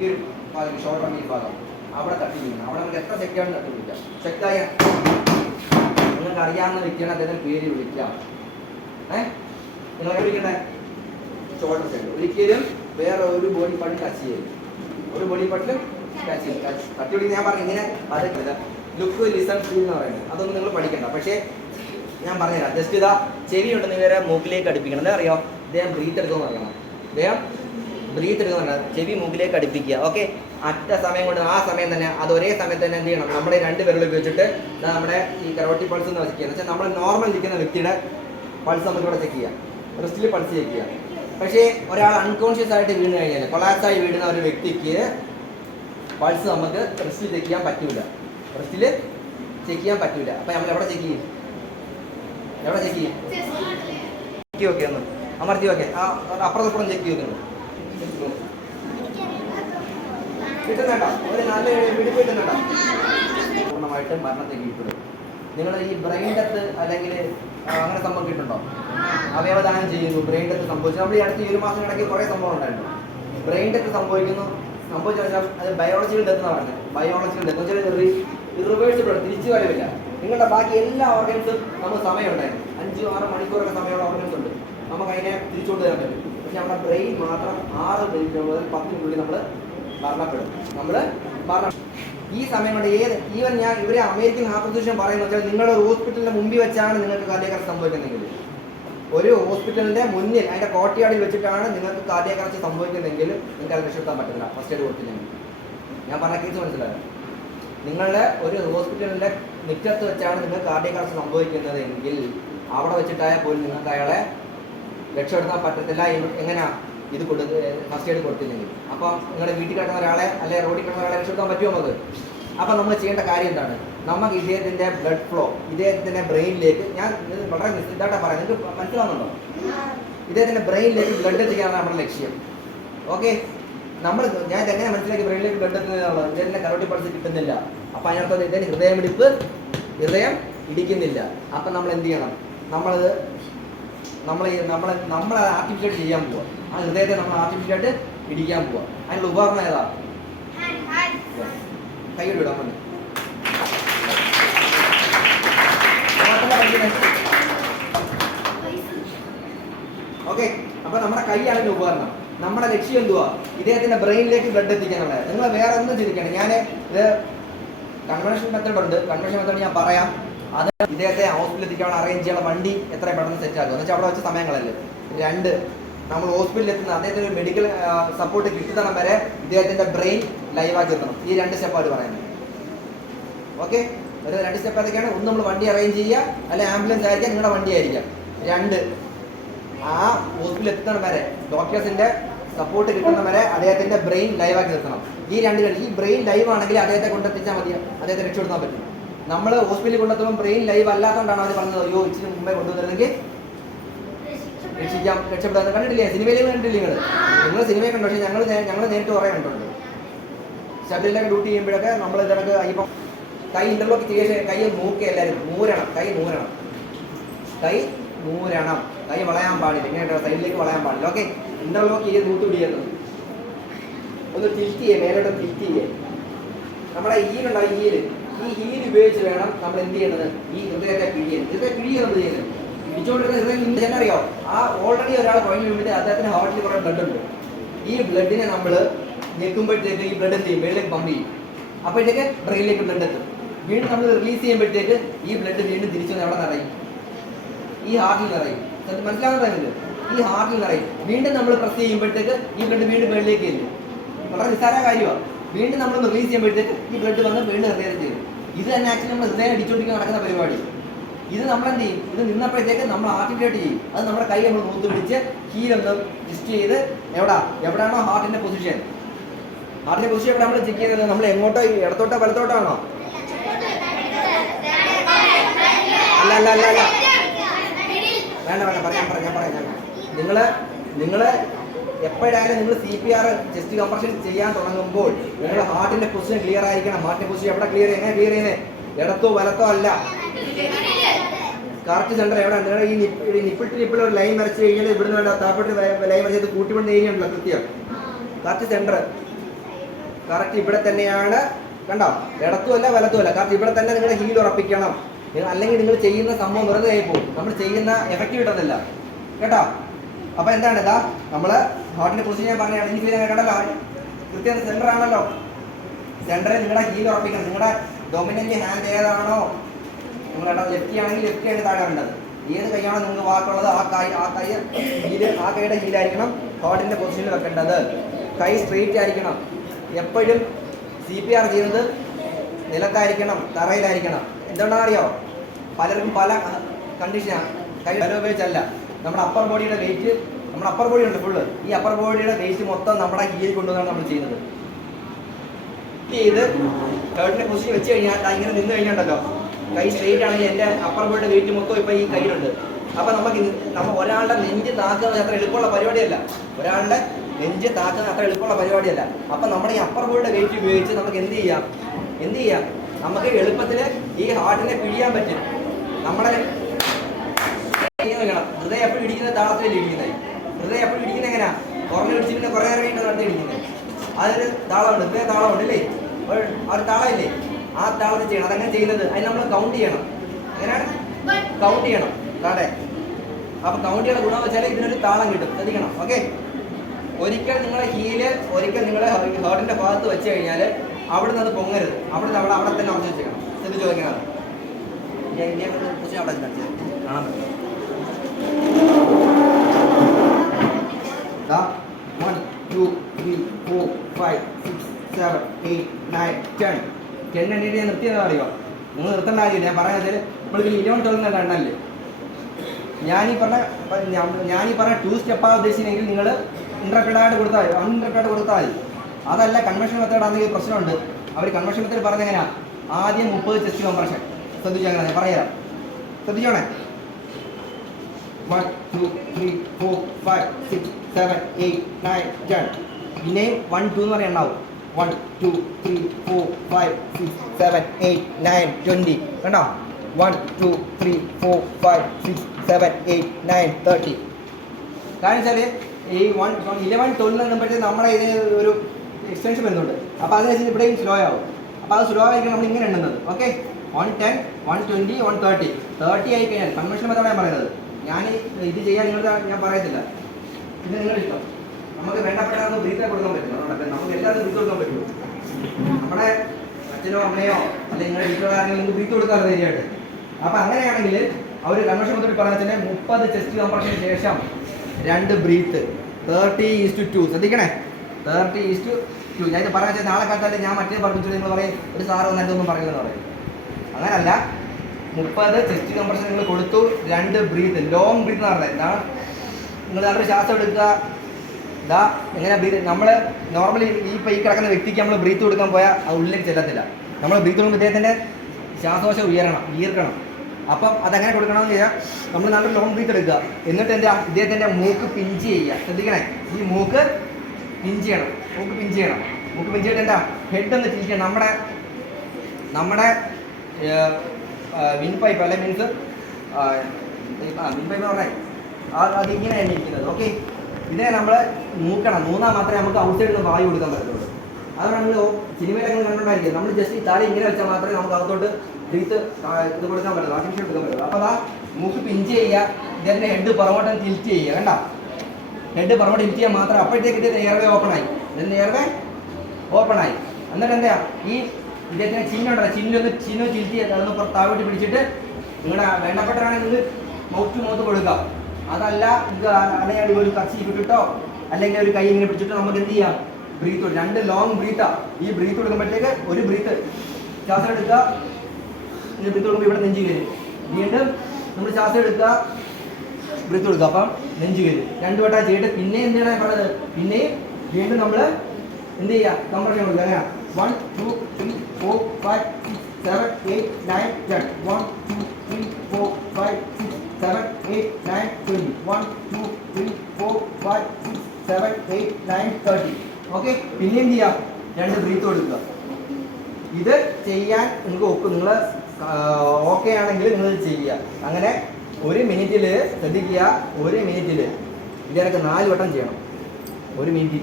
ഈ ഒരു ഭാഗം ഷോൾഡർ ഈ ഭാഗം അവിടെ തട്ടി വീഴണം. അവിടെ നമുക്ക് എത്ര ശക്തിയാണ് തട്ടി വിളിക്കാം. ശക്തിയായ നിങ്ങൾക്ക് അറിയാവുന്ന വ്യക്തിയാണ് അദ്ദേഹത്തിന് പേര് വിളിക്കാം. നിങ്ങൾ വിളിക്കണ്ടേ ഷോൾഡർ സൈഡ്. ഒരിക്കലും വേറെ ഒരു ബോഡി പാർട്ടിൽ ടച്ച് ചെയ്യരുത്. ഒരു ബോഡി പാർട്ടിലും ടച്ച് ചെയ്യും. തട്ടി വിളിക്കുന്ന ഞാൻ പറഞ്ഞു ഇങ്ങനെ പതക്കില്ല. ലുക്ക് ലിസൺ ഫീൽ എന്ന് പറയുന്നത് അതൊന്നും നിങ്ങൾ പഠിക്കണ്ട. പക്ഷേ ഞാൻ പറഞ്ഞുതരാം. ജസ്റ്റ് ഇതാ ചെവി ഉണ്ടെന്ന് വേറെ മൂക്കിലേക്ക് അടുപ്പിക്കണം. എന്താ അറിയോ, അദ്ദേഹം ബ്രീത്ത് എടുക്കുമെന്ന് അറിയണം. അദ്ദേഹം ബ്രീത്ത് എടുക്കുന്നുണ്ട്, ചെവി മൂക്കിലേക്ക് അടുപ്പിക്കുക. ഓക്കെ, അറ്റ സമയം കൊണ്ട് ആ സമയം തന്നെ അത് ഒരേ സമയത്ത് തന്നെ എന്ത് ചെയ്യണം, നമ്മുടെ 2 വിരൽ ഉപയോഗിച്ചിട്ട് നമ്മുടെ ഈ കരോട്ടി പൾസ് എന്ന് ചെക്ക് ചെയ്യുക. എന്ന് വെച്ചാൽ നമ്മൾ നോർമൽ ഇരിക്കുന്ന വ്യക്തിയുടെ പൾസ് നമുക്ക് ഇവിടെ ചെക്ക് ചെയ്യാം, റിസ്റ്റിൽ പൾസ് ചെക്ക് ചെയ്യാം. പക്ഷേ ഒരാൾ അൺകോൺഷ്യസ് ആയിട്ട് വീണ് കഴിഞ്ഞാൽ, കൊളാപ്സ് ആയി വീഴുന്ന ഒരു വ്യക്തിക്ക് പൾസ് നമുക്ക് റിസ്റ്റിൽ ചെക്ക് ചെയ്യാൻ പറ്റില്ല. റിസ്റ്റിൽ ചെക്ക് ചെയ്യാൻ പറ്റില്ല. അപ്പം നമ്മൾ എവിടെ ചെക്ക് ചെയ്യും, എവിടെ ചെക്ക് ചെയ്യും? ഓക്കെ ഒന്ന് അമർത്തി ഓക്കെ അപ്പുറത്തപ്പുറം ചെക്ക് ചെയ്യുന്നു. കിട്ടുന്നേട്ടോ, ഒരു നല്ല പിടിപ്പ് കിട്ടുന്നേട്ടോ. പൂർണ്ണമായിട്ടും മരണത്തിൽ കീഴ്പ്പെടും. നിങ്ങൾ ഈ ബ്രെയിൻ ഡെത്ത് അല്ലെങ്കിൽ അങ്ങനെ സംഭവം കിട്ടുന്നുണ്ടോ? അവയവദാനം ചെയ്യുന്നു, ബ്രെയിൻ ഡെത്ത് സംഭവിച്ചു. നമ്മൾ ഈ അടുത്ത് 1 മാസം ഇടയ്ക്ക് കുറേ സംഭവം ഉണ്ടായിരുന്നു. ബ്രെയിൻ ഡെത്ത് സംഭവിക്കുന്നു, സംഭവിച്ചു കഴിഞ്ഞാൽ അത് ബയോളജിക്കൽ ഡെത്ത് എന്ന് പറയുന്നത്. ബയോളജിക്കൽ ഡെത്ത് എന്ന് വെച്ചാൽ ഇറിവേഴ്സിബിൾ, തിരിച്ചു വരവില്ല. നിങ്ങളുടെ ബാക്കി എല്ലാ ഓർഗൻസും നമുക്ക് സമയമുണ്ടായിരുന്നു. 5-6 മണിക്കൂറൊക്കെ സമയമുള്ള ഓർഗൻസ് ഉണ്ട്, നമുക്ക് അതിനെ തിരിച്ചുകൊണ്ട് തരാൻ പറ്റും. പക്ഷെ നമ്മുടെ ബ്രെയിൻ മാത്രം 6 മിനിറ്റ് മുതൽ 10 മിനിറ്റിനുള്ളിൽ നമ്മൾ മരണപ്പെടും. ഈ സമയം കൊണ്ട് ഈവൻ ഞാൻ ഇവരെ അമേരിക്കൻ ഹാർട്ട് അസോസിയേഷൻ പറയുന്നത് വെച്ചാൽ നിങ്ങളുടെ ഹോസ്പിറ്റലിന്റെ മുമ്പിൽ വെച്ചാണ് നിങ്ങൾക്ക് കാർഡിയാക് അറസ്റ്റ് സംഭവിക്കുന്നതെങ്കിൽ, ഒരു ഹോസ്പിറ്റലിന്റെ മുന്നിൽ അതിന്റെ കോർട്ട്യാർഡിൽ വെച്ചിട്ടാണ് നിങ്ങൾക്ക് കാർഡിയാക് അറസ്റ്റ് സംഭവിക്കുന്നതെങ്കിൽ നിങ്ങൾക്ക് അത് രക്ഷപ്പെടുത്താൻ പറ്റില്ല. ഫസ്റ്റ് എയ്ഡ് കൊടുത്തില്ലെങ്കിൽ. ഞാൻ പറഞ്ഞ കേസ് മനസ്സിലായോ? നിങ്ങളുടെ ഒരു ഹോസ്പിറ്റലിന്റെ മുറ്റത്ത് വെച്ചാണ് നിങ്ങൾക്ക് കാർഡിയാക് അറസ്റ്റ് സംഭവിക്കുന്നതെങ്കിൽ അവിടെ വെച്ചിട്ടായാൽ പോലും നിങ്ങൾക്ക് അയാളെ രക്ഷപ്പെടുത്താൻ പറ്റത്തില്ല. എങ്ങനെയാ ഇത് ഫസ്റ്റ് എയ്ഡ് കൊടുത്തില്ലെങ്കിൽ? അപ്പം നിങ്ങളുടെ വീട്ടിൽ കിടക്കുന്ന ഒരാളെ അല്ലെങ്കിൽ റോഡിൽ കിടക്കുന്ന ഒരാളെ രക്ഷപ്പെടുത്താൻ പറ്റുമോ നമുക്ക്? അപ്പം നമ്മൾ ചെയ്യേണ്ട കാര്യം എന്താണ്? നമുക്ക് ഇദ്ദേഹത്തിൻ്റെ ബ്ലഡ് ഫ്ലോ ഇദ്ദേഹത്തിൻ്റെ ബ്രെയിനിലേക്ക്, ഞാൻ വളരെ ഇതായിട്ടാണ് പറയാം, നിങ്ങൾക്ക് മനസ്സിലാവുന്നുണ്ടോ? ഇദ്ദേഹത്തിൻ്റെ ബ്രെയിനിലേക്ക് ബ്ലഡ് എത്തിക്കാനാണ് നമ്മുടെ ലക്ഷ്യം. ഓക്കെ, ഞാൻ എങ്ങനെ മനസ്സിലാക്കി ബ്രെയിനിലേക്ക് ബ്ലഡ് എത്തുന്നതാണോ? ഇദ്ദേഹത്തിൻ്റെ കരോട്ടി പൾസ് കിട്ടുന്നില്ല. അപ്പം അതിനർത്ഥം ഇദ്ദേഹം ഹൃദയം ഇടിക്കുന്നില്ല. അപ്പം നമ്മൾ എന്ത് ചെയ്യണം? നമ്മൾ ആർട്ടിഫിഷ്യൽ ചെയ്യാൻ പോവുക. ആ ഹൃദയത്തെ നമ്മൾ ആർട്ടിഫിഷ്യലായിട്ട് ഇടിക്കാൻ പോവുക. അതിനുള്ള ഉപകരണം ഏതാ? കൈയ്യോട് വിടാൻ മതി. ഓക്കെ, അപ്പൊ നമ്മുടെ കൈയാണ് ഇതിന്റെ ഉപകരണം. നമ്മുടെ ലക്ഷ്യം എന്തുവാ? ഇദ്ദേഹത്തിന്റെ ബ്രെയിനിലേക്ക് ബ്ലഡ് എത്തിക്കാനുള്ളത്. നിങ്ങൾ വേറെ ഒന്നും ചിന്തിക്കണം. ഞാൻ ഇത് കൺവെൻഷൻ മെത്തേഡ് ഉണ്ട്. കൺവെൻഷൻ മെത്തേഡ് ഞാൻ പറയാം. അത് ഇദ്ദേഹത്തെ ഹോസ്പിറ്റലിൽ എത്തിക്കാനുള്ള അറേഞ്ച് ചെയ്യാനുള്ള വണ്ടി എത്ര പെട്ടെന്ന് സെറ്റ് ആക്കുക എന്ന് വെച്ചാൽ അവിടെ വെച്ച സമയങ്ങളല്ലേ. 2, നമ്മൾ ഹോസ്പിറ്റലിൽ എത്തുന്ന അദ്ദേഹത്തിന് ഒരു മെഡിക്കൽ സപ്പോർട്ട് കിട്ടുന്ന വരെ ഇദ്ദേഹത്തിന്റെ ബ്രെയിൻ ലൈവാക്കി എത്തണം. ഈ 2 സ്റ്റെപ്പായിട്ട് പറയുന്നത്. ഓക്കെ, ഒരു 2 സ്റ്റെപ്പ് ഏതൊക്കെയാണ്? ഒന്ന്, നമ്മൾ വണ്ടി അറേഞ്ച് ചെയ്യുക, അല്ലെങ്കിൽ ആംബുലൻസ് ആയിരിക്കാം, നിങ്ങളുടെ വണ്ടി ആയിരിക്കാം. 2, ആ ഹോസ്പിറ്റലിൽ എത്തുന്ന വരെ ഡോക്ടേഴ്സിന്റെ സപ്പോർട്ട് കിട്ടുന്ന വരെ അദ്ദേഹത്തിന്റെ ബ്രെയിൻ ലൈവാക്കി നിർത്തണം. ഈ 2 ഈ ബ്രെയിൻ ലൈവ് ആണെങ്കിൽ അദ്ദേഹത്തെ കൊണ്ടെത്തിച്ചാൽ മതി, അദ്ദേഹത്തെ രക്ഷപ്പെടുത്താൻ പറ്റും. നമ്മൾ ഹോസ്പിറ്റലിൽ കൊണ്ടെത്തുമ്പോൾ ബ്രെയിൻ ലൈവ് അല്ലാത്തതുകൊണ്ടാണ് അവർ പറഞ്ഞത് അയ്യോ ഇച്ചിരി മുമ്പേ കൊണ്ടുവന്നിരുന്നെങ്കിൽ രക്ഷപ്പെടാൻ. കണ്ടിട്ടില്ലേ? സിനിമയിലും കണ്ടിട്ടില്ലേ? നിങ്ങൾ സിനിമയിൽ കണ്ടു. പക്ഷേ ഞങ്ങൾ നേരിട്ട് കുറേ കണ്ടുണ്ട്. ശബരിമലയൊക്കെ ഡ്യൂട്ടി ചെയ്യുമ്പോഴൊക്കെ നമ്മൾ ഇതൊക്കെ ഇപ്പം കൈ ഇന്റർലോക്ക് ചെയ്ത് കൈ മൂക്കി എല്ലാവരും മൂരണം. കൈ വളയാൻ പാടില്ല, ഇങ്ങനെ സൈഡിലേക്ക് വളയാൻ പാടില്ല. ഓക്കെ, ഇന്റർലോക്ക് ചെയ്ത് നൂത്തുപിടിക്കുന്നത് ഒന്ന് ടിൽറ്റ് ചെയ്യുക, മേലോട്ട് ടിൽറ്റ് ചെയ്യുക. നമ്മുടെ ഈലുണ്ടാവും, ഈ ഹീൽ ഉപയോഗിച്ച് വേണം നമ്മൾ എന്ത് ചെയ്യുന്നത്? ഈ ഹൃദയത്തെ പിഴിയുക നമ്മൾ ചെയ്യുന്നത്. പിടിച്ചുകൊണ്ടിരുന്ന ഹൃദയം എന്നറിയോ? ആ ഓൾറെഡി ഒരാൾ കുഴഞ്ഞു വീണിട്ട് അദ്ദേഹത്തിന് ഹാർട്ടിൽ കുറേ ബ്ലഡ് ഉണ്ട്. ഈ ബ്ലഡിനെ നമ്മൾ ഞെക്കുമ്പോഴത്തേക്ക് ഈ ബ്ലഡ് എന്ത് ചെയ്യും? മേളിലേക്ക് പമ്പ് ചെയ്യും. അപ്പോഴത്തേക്ക് ബ്രെയിനിലേക്ക് ബ്ലഡ് എത്തും. വീണ്ടും നമ്മൾ റിലീസ് ചെയ്യുമ്പോഴത്തേക്ക് ഈ ബ്ലഡ് വീണ്ടും തിരിച്ചു അവിടെ നിറയും, ഈ ഹാർട്ടിൽ നിറയും. മനസ്സിലാകുന്നുണ്ടെങ്കിൽ ഈ ഹാർട്ടിൽ നിറയും. വീണ്ടും നമ്മൾ പ്രസ് ചെയ്യുമ്പോഴത്തേക്ക് ഈ ബ്ലഡ് വീണ്ടും മേളിലേക്ക് ചെല്ലും. വളരെ നിസ്സാര കാര്യമാണ്. വീണ്ടും നമ്മൾ റിലീസ് ചെയ്യുമ്പോഴത്തേക്ക് ഈ ബ്ലഡ് വന്ന് വീണ്ടും ഹൃദയം ചെയ്യും. ഇത് തന്നെ ആക്ച്വലി നമ്മൾ ഹൃദയം അടിച്ചുകൊണ്ടിരിക്കാൻ നടക്കുന്ന പരിപാടി. ഇത് നമ്മളെന്ത് ചെയ്യും? ഇത് നിന്നപ്പോഴത്തേക്ക് നമ്മൾ ആർട്ടിഫിഷ്യലായിട്ട് ചെയ്യും. അത് നമ്മുടെ കൈ നമ്മൾ നൂത്ത് പിടിച്ച് ഹീലൊന്ന് ടെസ്റ്റ് ചെയ്ത് എവിടെയാണോ ഹാർട്ടിന്റെ പൊസിഷൻ എവിടെ നമ്മൾ ചെക്ക് ചെയ്യുന്നത്? നമ്മൾ എങ്ങോട്ടോ, ഇടത്തോട്ടോ വലത്തോട്ടോ ആണോ? അല്ല വേണ്ട പറയാം. നിങ്ങൾ എപ്പോഴായാലും നിങ്ങൾ CPR ചെസ്റ്റ് കംപ്രഷൻ ചെയ്യാൻ തുടങ്ങുമ്പോൾ നിങ്ങൾ ഹാർട്ടിന്റെ പൊസിഷൻ ക്ലിയർ ആയിരിക്കണം. ഹാർട്ടിന്റെ പൊസിഷൻ എവിടെ ക്ലിയർ ചെയ്യുന്നത്? ഇടത്തോ വലത്തോ അല്ല, കറക്റ്റ് സെന്റർ എവിടെ? നിങ്ങളുടെ ഈ നിപ്പിൾ ഒരു ലൈൻ വരച്ച് കഴിഞ്ഞാൽ ഇവിടുന്ന് വേണ്ട താപ്പോട്ട് ലൈൻ വരച്ചത് കൂട്ടിപ്പണിന്റെ ഏരിയ ഉണ്ടല്ലോ, കൃത്യം കറക്റ്റ് സെന്റർ. കറക്റ്റ് ഇവിടെ തന്നെയാണ്. കണ്ടോ, ഇടത്തുമല്ല വലത്തുമല്ല, കറക്റ്റ് ഇവിടെ തന്നെ നിങ്ങളുടെ ഹീൽ ഉറപ്പിക്കണം. അല്ലെങ്കിൽ നിങ്ങൾ ചെയ്യുന്ന സംഭവം വെറുതെ ആയി പോകും, നമ്മൾ ചെയ്യുന്ന എഫക്റ്റീവ് കിട്ടത്തില്ല കേട്ടോ. അപ്പോൾ എന്താണ് ഇതാ നമ്മൾ ഹാർട്ടിനെ കുറിച്ച് ഞാൻ പറഞ്ഞതാണ്. ഇനി ഫീൽ കണ്ടല്ലോ, കൃത്യം സെൻറ്റർ ആണല്ലോ. സെൻറ്ററിൽ നിങ്ങളുടെ ഹീൽ ഉറപ്പിക്കണം. നിങ്ങളുടെ ഡൊമിനൻ്റ് ഹാൻഡ് ഏതാണോ, നിങ്ങളുടെ ലെഫ്റ്റ് ആണെങ്കിൽ ലെഫ്റ്റ് ആണ് താഴെ വേണ്ടത്. ഏത് കൈയാണോ നിങ്ങൾക്ക് വാക്കുള്ളത് ആ കൈയുടെ ഹീലായിരിക്കണം ഹാർട്ടിൻ്റെ പൊസിഷനിൽ വെക്കേണ്ടത്. കൈ സ്ട്രെയിറ്റ് ആയിരിക്കണം. എപ്പോഴും CPR ചെയ്യുന്നത് നിലത്തായിരിക്കണം, തറയിലായിരിക്കണം. എന്തുകൊണ്ടാണെന്ന് അറിയോ, പലർക്കും പല കണ്ടീഷനാണ്. കൈ ബലം ഉപയോഗിച്ചല്ല, നമ്മുടെ അപ്പർ ബോഡിയുടെ വെയിറ്റ്, നമ്മുടെ അപ്പർ ബോഡി ഉണ്ട് ഫുള്ള്, ഈ അപ്പർ ബോഡിയുടെ വെയിറ്റ് മൊത്തം നമ്മുടെ ഹീൽ കൊണ്ടുവന്നാണ് നമ്മൾ ചെയ്യുന്നത്. ഇത് ഹേർട്ടിനെ പൊസിഷൻ വെച്ച് കഴിഞ്ഞാൽ ഇങ്ങനെ നിന്ന് കഴിഞ്ഞാണ്ടല്ലോ, കൈ സ്ട്രെയിറ്റ് ആണെങ്കിൽ എൻ്റെ അപ്പർ ബോഡിയുടെ വെയിറ്റ് മൊത്തം ഇപ്പോൾ ഈ കയ്യിലുണ്ട്. അപ്പോൾ നമ്മൾ ഒരാളുടെ നെഞ്ച് താക്കുന്നത് അത്ര എളുപ്പമുള്ള പരിപാടിയല്ല. ഒരാളുടെ നെഞ്ച് താക്കുന്നത് അത്ര എളുപ്പമുള്ള പരിപാടിയല്ല. അപ്പം നമ്മുടെ ഈ അപ്പർ ബോഡിയുടെ വെയിറ്റ് ഉപയോഗിച്ച് നമുക്ക് എന്ത് ചെയ്യാം, നമുക്ക് എളുപ്പത്തിൽ ഈ ഹാർട്ടിനെ പിഴിയാൻ പറ്റും. നമ്മുടെ ഹൃദയം എപ്പോഴും ഇടിക്കുന്നത് താളത്തിലല്ലേ ഇടിക്കുന്നത്. ഹൃദയം എപ്പോഴും ഇടിക്കുന്നത് എങ്ങനെയാ, കുറഞ്ഞ ഇടിച്ച് പിന്നെ കുറേ നേരം കഴിഞ്ഞാൽ നടത്തി ഇടിക്കുന്നത്. അതൊരു താളമുണ്ട്, ഹൃദയ താളമുണ്ട് അല്ലേ, ആ ഒരു താളമില്ലേ, ആ താളത്തിൽ ചെയ്യണം. അതെങ്ങനെ ചെയ്യുന്നത്, അതിന് നമ്മൾ കൗണ്ട് ചെയ്യണം. എങ്ങനെയാണ് കൗണ്ട് ചെയ്യണം താടെ. അപ്പോൾ കൗണ്ട് ചെയ്യണ ഗുണം വെച്ചാൽ ഇതിനൊരു താളം കിട്ടും, ശ്രദ്ധിക്കണം. ഓക്കെ, ഒരിക്കൽ നിങ്ങളെ ഹീല് ഹാർട്ടിൻ്റെ ഭാഗത്ത് വെച്ച് കഴിഞ്ഞാൽ അവിടെ നിന്ന് അത് പൊങ്ങരുത്. അവിടെ തന്നെ ഉറച്ചു വെച്ചേക്കണം. ശ്രദ്ധിച്ച് ചോദിക്കണം, അവിടെ കാണാൻ പറ്റും. 1 2 3 4 5 6 7 8 9 10 എണ്ണിട്ട് ഞാൻ നിർത്തിയതാ അറിയോ. നിങ്ങൾ നിർത്തേണ്ട കാര്യമില്ല. ഞാൻ പറയാൻ വെച്ചാൽ നമ്മളിപ്പോൾ 11 12 എണ്ണല്ലേ. ഞാനീ പറഞ്ഞ 2 സ്റ്റെപ്പാണ് ഉദ്ദേശിച്ചെങ്കിൽ നിങ്ങൾ ഇൻട്രക്റ്റഡായിട്ട് കൊടുത്താൽ മതി, അൺഇൻട്രക്റ്റഡ് കൊടുത്താൽ മതി. അതല്ല കൺവെൻഷൻ മെത്തേഡ് ആണെങ്കിൽ പ്രശ്നമുണ്ട്. അവർ കൺവെൻഷൻ മെത്തേഡ് പറഞ്ഞ എങ്ങനെയാണ്, ആദ്യം 30 ചെസ്റ്റ് കംപ്രഷൻ. ശ്രദ്ധിച്ചു, അങ്ങനെ പറയാം, ശ്രദ്ധിച്ചോണേ. 1 2 3 4 5 6 7 8 9 10 പിന്നെയും 1 2 എന്ന് പറയാൻ ഉണ്ടാവും. 1 2 3 4 5 6 7 8 9 20 കണ്ടോ. 1 2 3 4 5 6 7 8 9 30. കാരണം വെച്ചാൽ ഈ 11 12 എന്നുമ്പോഴത്തേക്ക് നമ്മുടെ ഇതിന് ഒരു എക്സ്റ്റൻഷൻ വരുന്നുണ്ട്. അപ്പോൾ അതിനനുസരിച്ച് ഇവിടെയും സ്ലോ ആവും. അപ്പോൾ അത് സ്ലോ ആയിരിക്കും നമ്മൾ ഇങ്ങനെ എണ്ണുന്നത്. ഓക്കെ, 110 120 130 30 ആയി കഴിഞ്ഞാൽ കൺവെൻഷൻ മെത്തേഡാണ് ഞാൻ പറയുന്നത്. ഞാൻ ഇത് ചെയ്യാൻ ഞാൻ പറയത്തില്ല, പിന്നെ നിങ്ങളുടെ ഇഷ്ടം. നമുക്ക് വേണ്ടപ്പെട്ട ബ്രീത്തെ കൊടുക്കാൻ പറ്റും. അതുകൊണ്ട് നമുക്ക് എല്ലാവർക്കും ബ്രീത്ത് കൊടുക്കാൻ പറ്റും. നമ്മുടെ അച്ഛനോ അമ്മയോ അല്ലെങ്കിൽ നിങ്ങളുടെ വീട്ടുകാരെങ്കിലും നിങ്ങൾക്ക് ബ്രീത്ത് കൊടുക്കാറ് ധൈര്യമായിട്ട്. അപ്പോൾ അങ്ങനെയാണെങ്കിൽ അവർ കൺവെൻഷൻ മെത്തേഡ് പറഞ്ഞാൽ 30 ചെസ്റ്റ് കംപ്രഷന് ശേഷം 2 ബ്രീത്ത് 30:2. ശ്രദ്ധിക്കണേ, 30:2. ഞാൻ ഇത് പറയാൻ വെച്ചാൽ നാളെ കാലത്തായിട്ട് ഞാൻ മറ്റേ പറഞ്ഞിട്ട് നിങ്ങൾ പറയും ഒരു സാറ് വന്നിട്ടൊന്നും പറയില്ലെന്ന് പറയും. അങ്ങനല്ല, 30 ചെസ്റ്റ് കംപ്രഷൻ നിങ്ങൾ കൊടുത്തു, 2 ബ്രീത്ത്, ലോങ് ബ്രീത്ത് എന്ന് പറഞ്ഞാൽ എന്താണ്, നിങ്ങൾ നല്ലൊരു ശ്വാസം എടുക്കുക. ഇതാ എങ്ങനെ ബ്രീത്ത്, നമ്മൾ നോർമലി ഈ കിടക്കുന്ന വ്യക്തിക്ക് നമ്മൾ ബ്രീത്ത് കൊടുക്കാൻ പോയാൽ അത് ഉള്ളിലേക്ക് ചെല്ലത്തില്ല. നമ്മൾ ബ്രീത്ത് കൊടുക്കുമ്പോൾ ഇദ്ദേഹത്തിൻ്റെ ശ്വാസകോശം ഈർക്കണം. അപ്പം അതെങ്ങനെ കൊടുക്കണമെന്ന് വെച്ചാൽ നമ്മൾ നല്ലൊരു ലോങ് ബ്രീത്ത് എടുക്കുക. എന്നിട്ട് ഇദ്ദേഹത്തിൻ്റെ മൂക്ക് പിഞ്ച് ചെയ്യുക. ശ്രദ്ധിക്കണേ, ഈ മൂക്ക് പിഞ്ച് ചെയ്യണം. മൂക്ക് പിഞ്ച് ചെയ്തിട്ട് ഹെഡ് ഒന്ന് തിരിച്ച് ചെയ്യണം. നമ്മുടെ വിൻ പൈപ്പ് അല്ലെ മീൻസ് വിൻ പൈപ്പ് എന്ന് പറഞ്ഞാൽ അതിങ്ങനെയാണ് ഇരിക്കുന്നത്. ഓക്കെ, ഇതിനെ നമ്മൾ മൂക്കണം. മൂന്നാൽ മാത്രമേ നമുക്ക് ഔട്ട് സൈഡിൽ നിന്ന് വായു കൊടുക്കാൻ പറ്റത്തുള്ളൂ. അതാണ് നമ്മൾ സിനിമയിലൊക്കെ കണ്ടുകൊണ്ടായിരിക്കും. നമ്മൾ ജസ്റ്റ് ഈ തല ഇങ്ങനെ വെച്ചാൽ മാത്രമേ നമുക്ക് അകത്തോട്ട് ബ്രീത്ത് ഇത് കൊടുക്കാൻ പറ്റുള്ളൂ, ആർട്ടിഫിഷ്യൽ കൊടുക്കാൻ പറ്റുള്ളൂ. അപ്പോൾ മൂക്ക് പിഞ്ച് ചെയ്യുക, ഇതിൻ്റെ ഹെഡ് പുറകോട്ട് ടിൽറ്റ് ചെയ്യുക. കണ്ട, ഹെഡ് പുറകോട്ട് ടിൽറ്റ് ചെയ്യാൻ മാത്രം. അപ്പോഴത്തേക്ക് ഇതിൻ്റെ എയർവേ ഓപ്പണായി. എന്നിട്ട് എന്താ, ഈ ഇദ്ദേഹത്തിന് ചിഹ്നുണ്ടല്ലോ, ചിഹ്നം ടിൽറ്റ് ചെയ്യുക. അതൊന്ന് താഴോട്ട് പിടിച്ചിട്ട് നിങ്ങളുടെ വേണ്ടപ്പെട്ടവരാണെങ്കിൽ മൗത്ത് ടു മൗത്ത് കൊടുക്കാം. അതല്ല അല്ലെങ്കിൽ ഒരു കച്ചി ഇട്ടിട്ടോ അല്ലെങ്കിൽ ഒരു കൈ ഇങ്ങനെ പിടിച്ചിട്ടോ നമുക്ക് എന്ത് ചെയ്യാം, ബ്രീത്ത് കൊടുക്കും. 2 ലോങ് ബ്രീത്താണ്. ഈ ബ്രീത്ത് കൊടുക്കുമ്പോഴത്തേക്ക് ഒരു ബ്രീത്ത് ശ്വാസം എടുക്കുക, ബ്രീത്ത് കൊടുക്കുമ്പോൾ ഇവിടെ നെഞ്ച് കയറും. വീണ്ടും നമ്മൾ ശ്വാസം എടുക്കുക, ബ്രീത്ത് കൊടുക്കുക, അപ്പം നെഞ്ച് കയറും. 2 വട്ടം ചെയ്തിട്ട് പിന്നെ എന്ത് ചെയ്യണം പറഞ്ഞത്, പിന്നെയും വീണ്ടും നമ്മൾ എന്ത് ചെയ്യുക, കംപ്രഷൻ കൊടുക്കുക. അങ്ങനെ 1 2 3 4 5 6 7 8 9 10 1 2 3 4 5 6 7 8 9 20 1 2 3 4 5 6 7 8 9 30. ഓക്കെ, പിന്നെ എന്ത് ചെയ്യാം, 2 ബ്രീത്ത് കൊടുക്കുക. ഇത് ചെയ്യാൻ നിങ്ങൾക്ക് നിങ്ങൾ ഓക്കെ ആണെങ്കിൽ നിങ്ങൾ ചെയ്യുക. അങ്ങനെ 1 മിനിറ്റിൽ ശ്രദ്ധിക്കുക, 1 മിനിറ്റിൽ ഇതിനൊക്കെ 4 വട്ടം ചെയ്യണം. 1 മിനിറ്റ്